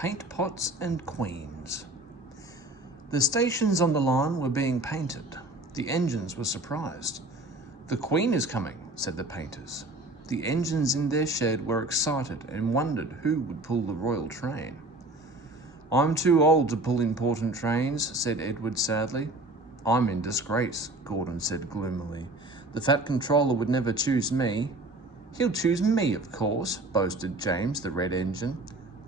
Paint Pots and Queens. The stations on the line were being painted. The engines were surprised. "The Queen is coming," said the painters. The engines in their shed were excited and wondered who would pull the royal train. "I'm too old to pull important trains," said Edward sadly. "I'm in disgrace," Gordon said gloomily. "The Fat Controller would never choose me." "He'll choose me, of course," boasted James, the red engine.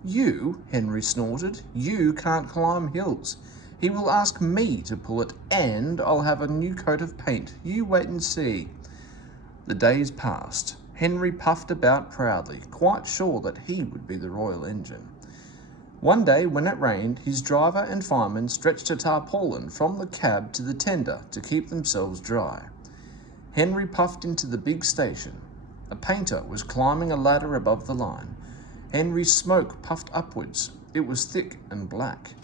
"You," Henry snorted, "you can't climb hills. He will ask me to pull it, and I'll have a new coat of paint. You wait and see." The days passed. Henry puffed about proudly, quite sure that he would be the royal engine. One day, when it rained, his driver and fireman stretched a tarpaulin from the cab to the tender to keep themselves dry. Henry puffed into the big station. A painter was climbing a ladder above the line. Henry's smoke puffed upwards. It was thick and black.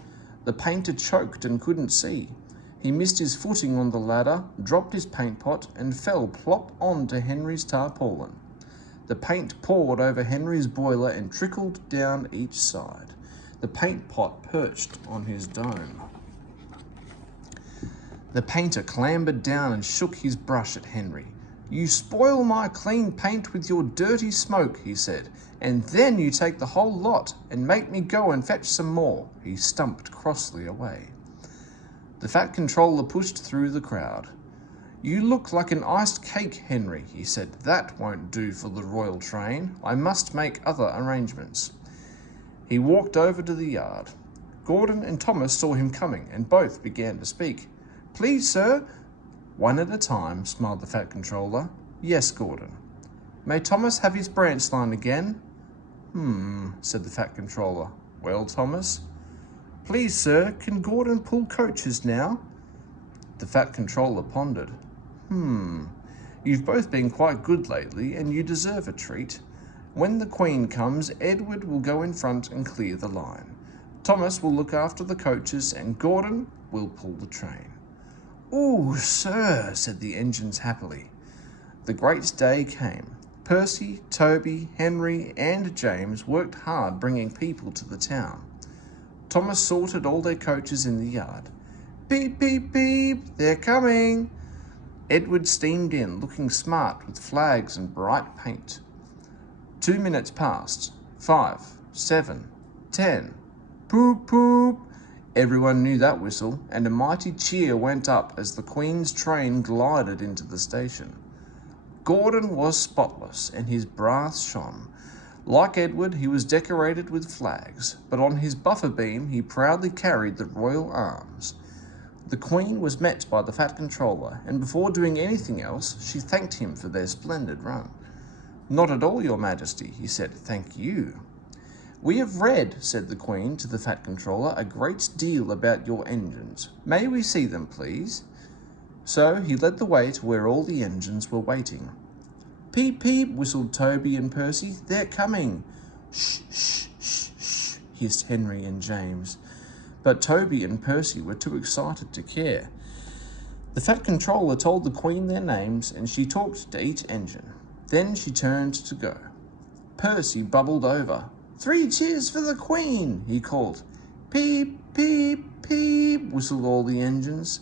The painter choked and couldn't see. He missed his footing on the ladder, dropped his paint pot, and fell plop onto Henry's tarpaulin. The paint poured over Henry's boiler and trickled down each side. The paint pot perched on his dome. The painter clambered down and shook his brush at Henry. "You spoil my clean paint with your dirty smoke," he said, "and then you take the whole lot and make me go and fetch some more." He stumped crossly away. The Fat Controller pushed through the crowd. "You look like an iced cake, Henry," he said. "That won't do for the royal train. I must make other arrangements." He walked over to the yard. Gordon and Thomas saw him coming, and both began to speak. "Please, sir." "One at a time," smiled the Fat Controller. "Yes, Gordon." "May Thomas have his branch line again?" Said the Fat Controller. "Well, Thomas?" "Please, sir, can Gordon pull coaches now?" The Fat Controller pondered. You've both been quite good lately, and you deserve a treat. When the Queen comes, Edward will go in front and clear the line. Thomas will look after the coaches, and Gordon will pull the train." "Ooh, sir," said the engines happily. The great day came. Percy, Toby, Henry, and James worked hard bringing people to the town. Thomas sorted all their coaches in the yard. "Beep, beep, beep, they're coming." Edward steamed in, looking smart with flags and bright paint. 2 minutes passed. 5, 7, 10. Poop, poop. Everyone knew that whistle, and a mighty cheer went up as the Queen's train glided into the station. Gordon was spotless, and his brass shone. Like Edward, he was decorated with flags, but on his buffer beam he proudly carried the royal arms. The Queen was met by the Fat Controller, and before doing anything else, she thanked him for their splendid run. "Not at all, Your Majesty," he said. "Thank you." "We have read," said the Queen to the Fat Controller, "a great deal about your engines. May we see them, please?" So he led the way to where all the engines were waiting. "Peep, peep," whistled Toby and Percy. "They're coming." "Shh, shh, shh, shh," hissed Henry and James. But Toby and Percy were too excited to care. The Fat Controller told the Queen their names, and she talked to each engine. Then she turned to go. Percy bubbled over. "3 cheers for the Queen," he called. "Peep, peep, peep," whistled all the engines.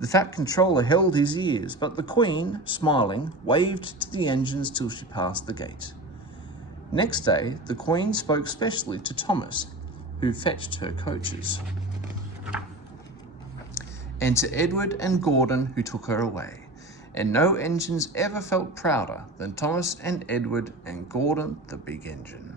The Fat Controller held his ears, but the Queen, smiling, waved to the engines till she passed the gate. Next day, the Queen spoke specially to Thomas, who fetched her coaches, and to Edward and Gordon, who took her away. And no engines ever felt prouder than Thomas and Edward and Gordon, the big engine.